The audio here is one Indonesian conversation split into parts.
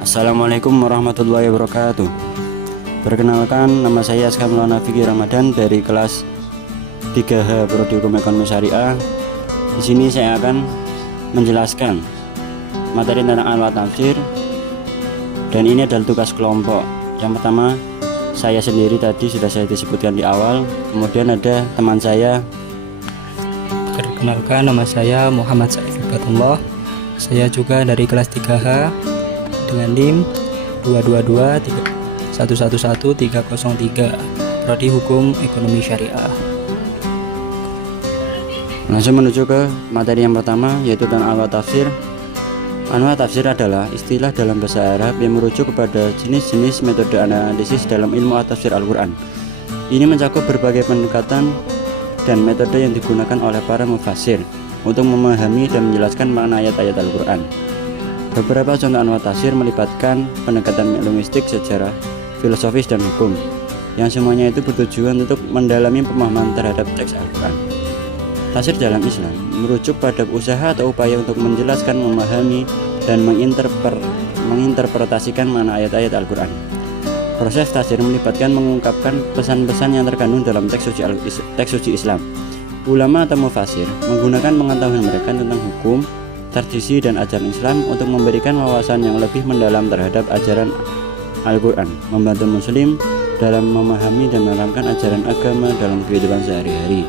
Assalamualaikum warahmatullahi wabarakatuh. Perkenalkan, nama saya Askar Maulana Fikri Ramadan dari kelas 3H Prodi Hukum Ekonomi Syariah. Di sini saya akan menjelaskan materi tentang anwar tafsir, dan ini adalah tugas kelompok. Yang pertama, saya sendiri tadi sudah saya disebutkan di awal, kemudian ada teman saya. Perkenalkan, nama saya Muhammad Saif Ibatullah. Saya juga dari kelas 3H dengan NIM 222111303, Prodi Hukum Ekonomi Syariah. Langsung menuju ke materi yang pertama, yaitu tentang anwar tafsir. Anwar tafsir adalah istilah dalam bahasa Arab yang merujuk kepada jenis-jenis metode analisis dalam ilmu tafsir Al-Quran. Ini mencakup berbagai pendekatan dan metode yang digunakan oleh para mufassir untuk memahami dan menjelaskan makna ayat-ayat Al-Quran. Beberapa contoh anwar tafsir melibatkan pendekatan linguistik, sejarah, filosofis, dan hukum, yang semuanya itu bertujuan untuk mendalami pemahaman terhadap teks Al-Quran. Tafsir dalam Islam merujuk pada usaha atau upaya untuk menjelaskan, memahami, dan menginterpretasikan makna ayat-ayat Al-Quran. Proses tafsir melibatkan mengungkapkan pesan-pesan yang terkandung dalam teks suci Islam. Ulama atau mufassir menggunakan pengetahuan mereka tentang hukum, tradisi, dan ajaran Islam untuk memberikan wawasan yang lebih mendalam terhadap ajaran Al-Quran, membantu muslim dalam memahami dan menerapkan ajaran agama dalam kehidupan sehari-hari.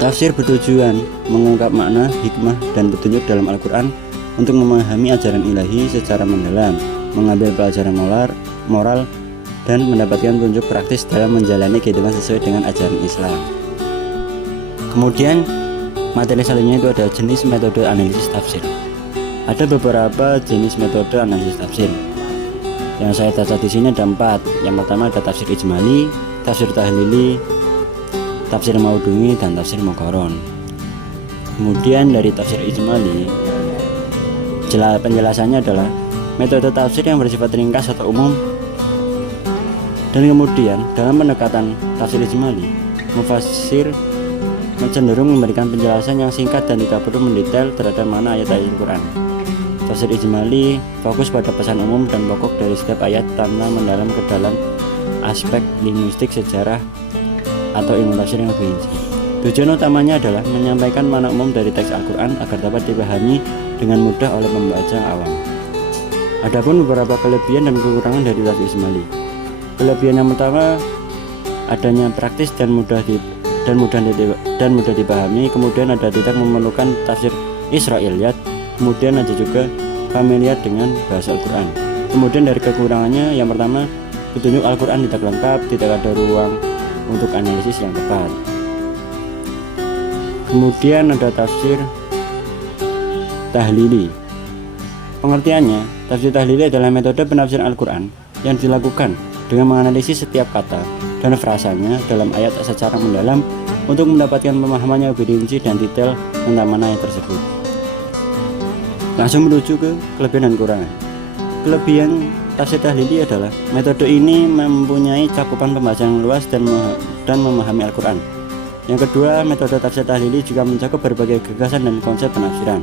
Tafsir bertujuan mengungkap makna, hikmah, dan petunjuk dalam Al-Quran untuk memahami ajaran ilahi secara mendalam, mengambil pelajaran moral, dan mendapatkan petunjuk praktis dalam menjalani kehidupan sesuai dengan ajaran Islam. Kemudian materi selanjutnya itu ada jenis metode analisis tafsir. Ada beberapa jenis metode analisis tafsir. Yang saya catat di sini ada 4. Yang pertama ada tafsir ijmali, tafsir tahlili, tafsir maudhu'i, dan tafsir muqarron. Kemudian dari tafsir ijmali, penjelasannya adalah metode tafsir yang bersifat ringkas atau umum. Dan kemudian dalam pendekatan tafsir ijmali, mufassir cenderung memberikan penjelasan yang singkat dan tidak perlu mendetail terhadap makna ayat-ayat Al-Quran. Tafsir ijmali fokus pada pesan umum dan pokok dari setiap ayat tanpa mendalam ke dalam aspek linguistik, sejarah, atau ilmu tafsir yang lebih rinci. Tujuan utamanya adalah menyampaikan makna umum dari teks Al-Quran agar dapat dipahami dengan mudah oleh pembaca awam. Adapun beberapa kelebihan dan kekurangan dari tafsir ijmali. Kelebihan yang pertama, adanya praktis dan mudah dipahami. Kemudian ada tidak memerlukan tafsir Israiliyat. Kemudian ada juga familiar dengan bahasa Al-Quran. Kemudian dari kekurangannya, yang pertama, petunjuk Al-Quran tidak lengkap, tidak ada ruang untuk analisis yang tepat. Kemudian ada tafsir tahlili. Pengertiannya, tafsir tahlili adalah metode penafsiran Al-Quran yang dilakukan dengan menganalisis setiap kata dan frasanya dalam ayat secara mendalam untuk mendapatkan pemahaman yang lebih rinci dan detail tentang makna ayat tersebut. Langsung menuju ke kelebihan dan kekurangan. Kelebihan tafsir tahlili adalah metode ini mempunyai cakupan pembahasan yang luas dan memahami Al-Quran. Yang kedua, metode tafsir tahlili juga mencakup berbagai gagasan dan konsep penafsiran.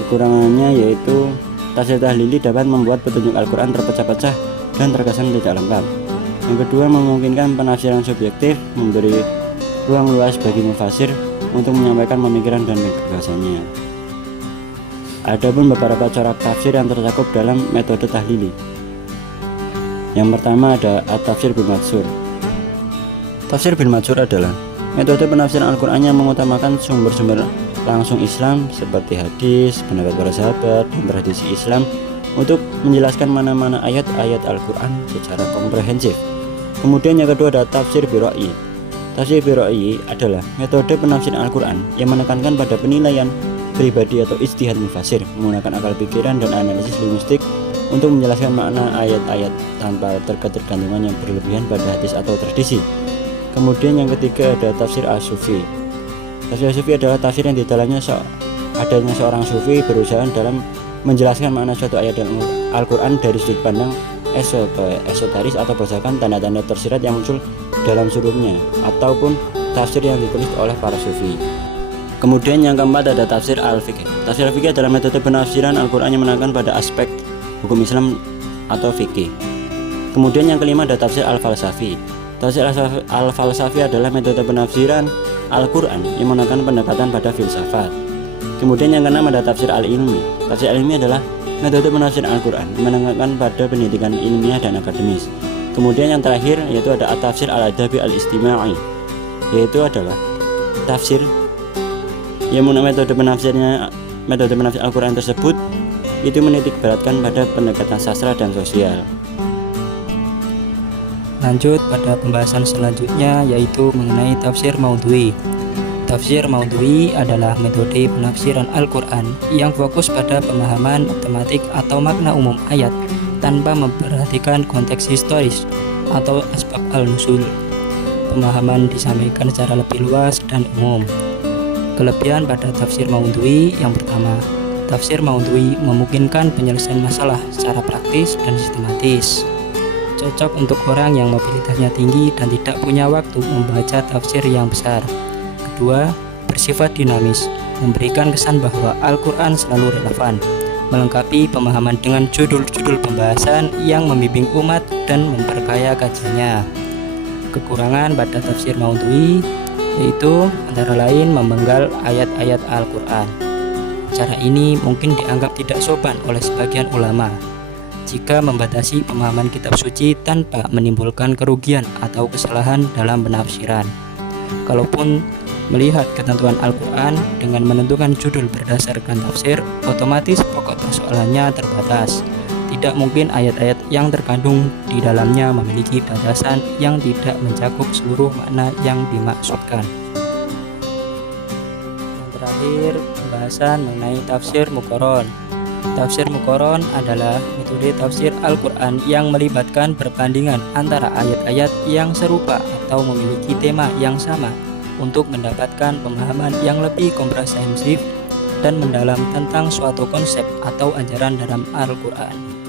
Kekurangannya yaitu tafsir tahlili dapat membuat petunjuk Al-Quran terpecah-pecah dan terkesan tidak lengkap. Yang kedua, memungkinkan penafsiran subjektif, memberi ruang luas bagi mufassir untuk menyampaikan pemikiran dan gagasannya. Adapun beberapa corak tafsir yang tercakup dalam metode tahlili. Yang pertama ada at-tafsir bil matsur. Tafsir bil matsur adalah metode penafsiran Al-Quran yang mengutamakan sumber-sumber langsung Islam seperti hadis, pendapat para sahabat, dan tradisi Islam untuk menjelaskan mana-mana ayat-ayat Al-Quran secara komprehensif. Kemudian yang kedua ada tafsir bi ra'yi. Tafsir bi ra'yi adalah metode penafsiran Al-Quran yang menekankan pada penilaian pribadi atau ijtihad mufassir menggunakan akal pikiran dan analisis linguistik untuk menjelaskan makna ayat-ayat tanpa ketergantungan yang berlebihan pada hadis atau tradisi. Kemudian yang ketiga ada tafsir as-sufi. Tafsir as-sufi adalah tafsir yang di dalamnya adanya seorang sufi berusaha dalam menjelaskan makna suatu ayat dalam Al-Quran dari sudut pandang esoteris atau berdasarkan tanda-tanda tersirat yang muncul dalam suluknya, ataupun tafsir yang ditulis oleh para sufi. Kemudian yang keempat ada tafsir al-fiqh. Tafsir al-fiqh adalah metode penafsiran Al-Quran yang menekankan pada aspek hukum Islam atau fikih. Kemudian yang kelima ada tafsir al-falsafi. Tafsir al-falsafi adalah metode penafsiran Al-Quran yang menekankan pendekatan pada filsafat. Kemudian yang keenam ada tafsir al-ilmi. Tafsir al-ilmi adalah metode penafsiran Al-Quran yang menekankan pada pendidikan ilmiah dan akademis. Kemudian yang terakhir yaitu ada tafsir al-adabi al-istimai, yaitu adalah tafsir yang metode penafsir Al-Quran tersebut itu menitik beratkan pada pendekatan sastra dan sosial. Lanjut pada pembahasan selanjutnya, yaitu mengenai tafsir maudhu'i. Tafsir maudhu'i adalah metode penafsiran Al-Quran yang fokus pada pemahaman tematik atau makna umum ayat tanpa memperhatikan konteks historis atau asbab al-nuzul. Pemahaman disampaikan secara lebih luas dan umum. Kelebihan pada tafsir maudhu'i: yang pertama, tafsir maudhu'i memungkinkan penyelesaian masalah secara praktis dan sistematis. Cocok untuk orang yang mobilitasnya tinggi dan tidak punya waktu membaca tafsir yang besar. Kedua, bersifat dinamis, memberikan kesan bahwa Al-Quran selalu relevan, melengkapi pemahaman dengan judul-judul pembahasan yang membimbing umat dan memperkaya kajiannya. Kekurangan pada tafsir maudhu'i yaitu antara lain memenggal ayat-ayat Al-Quran. Cara ini mungkin dianggap tidak sopan oleh sebagian ulama jika membatasi pemahaman kitab suci tanpa menimbulkan kerugian atau kesalahan dalam penafsiran. Kalaupun melihat ketentuan Al-Quran dengan menentukan judul berdasarkan tafsir, otomatis pokok persoalannya terbatas. Tidak mungkin ayat-ayat yang terkandung di dalamnya memiliki batasan yang tidak mencakup seluruh makna yang dimaksudkan. Yang terakhir, pembahasan mengenai tafsir muqaron. Tafsir muqaron adalah metode tafsir Al-Quran yang melibatkan perbandingan antara ayat-ayat yang serupa atau memiliki tema yang sama untuk mendapatkan pemahaman yang lebih komprehensif dan mendalam tentang suatu konsep atau ajaran dalam Al-Quran.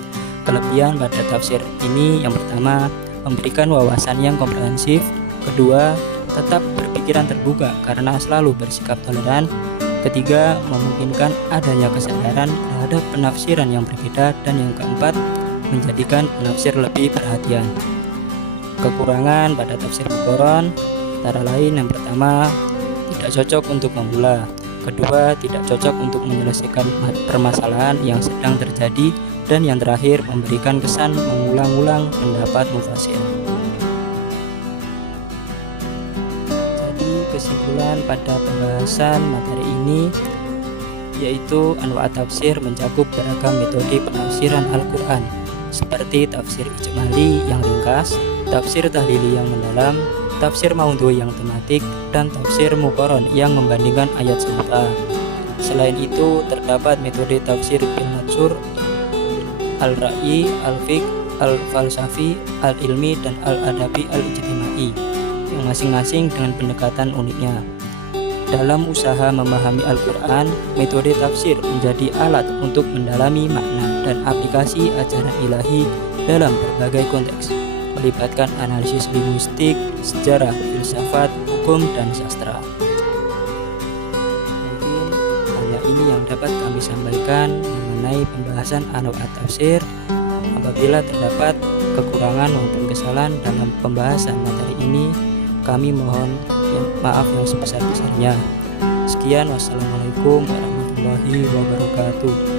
Kelebihan pada tafsir ini: yang pertama, memberikan wawasan yang komprehensif. Kedua, tetap berpikiran terbuka karena selalu bersikap toleran. Ketiga, memungkinkan adanya kesadaran terhadap penafsiran yang berbeda. Dan yang keempat, menjadikan penafsir lebih perhatian. Kekurangan pada tafsir muqaron antara lain: yang pertama, tidak cocok untuk pemula. Kedua, tidak cocok untuk menyelesaikan permasalahan yang sedang terjadi. Dan yang terakhir, memberikan kesan mengulang-ulang pendapat mufasir. Jadi kesimpulan pada pembahasan materi ini yaitu anwa' tafsir mencakup beragam metode penafsiran Al-Quran seperti tafsir ijmali yang ringkas, tafsir tahlili yang mendalam, tafsir maudhu'i yang tematik, dan tafsir muqaron yang membandingkan ayat serupa. Selain itu, terdapat metode tafsir bil mansur, al-ra'yi, al-fiqh, al-falsafi, al-ilmi, dan al-adabi al-ijtimai yang masing-masing dengan pendekatan uniknya. Dalam usaha memahami Al-Quran, metode tafsir menjadi alat untuk mendalami makna dan aplikasi ajaran ilahi dalam berbagai konteks, melibatkan analisis linguistik, sejarah, filsafat, hukum, dan sastra. Mungkin hanya ini yang dapat kami sampaikan mengenai pembahasan anwa' tafsir. Apabila terdapat kekurangan maupun kesalahan dalam pembahasan materi ini, kami mohon maaf yang sebesar-besarnya. Sekian, wassalamualaikum warahmatullahi wabarakatuh.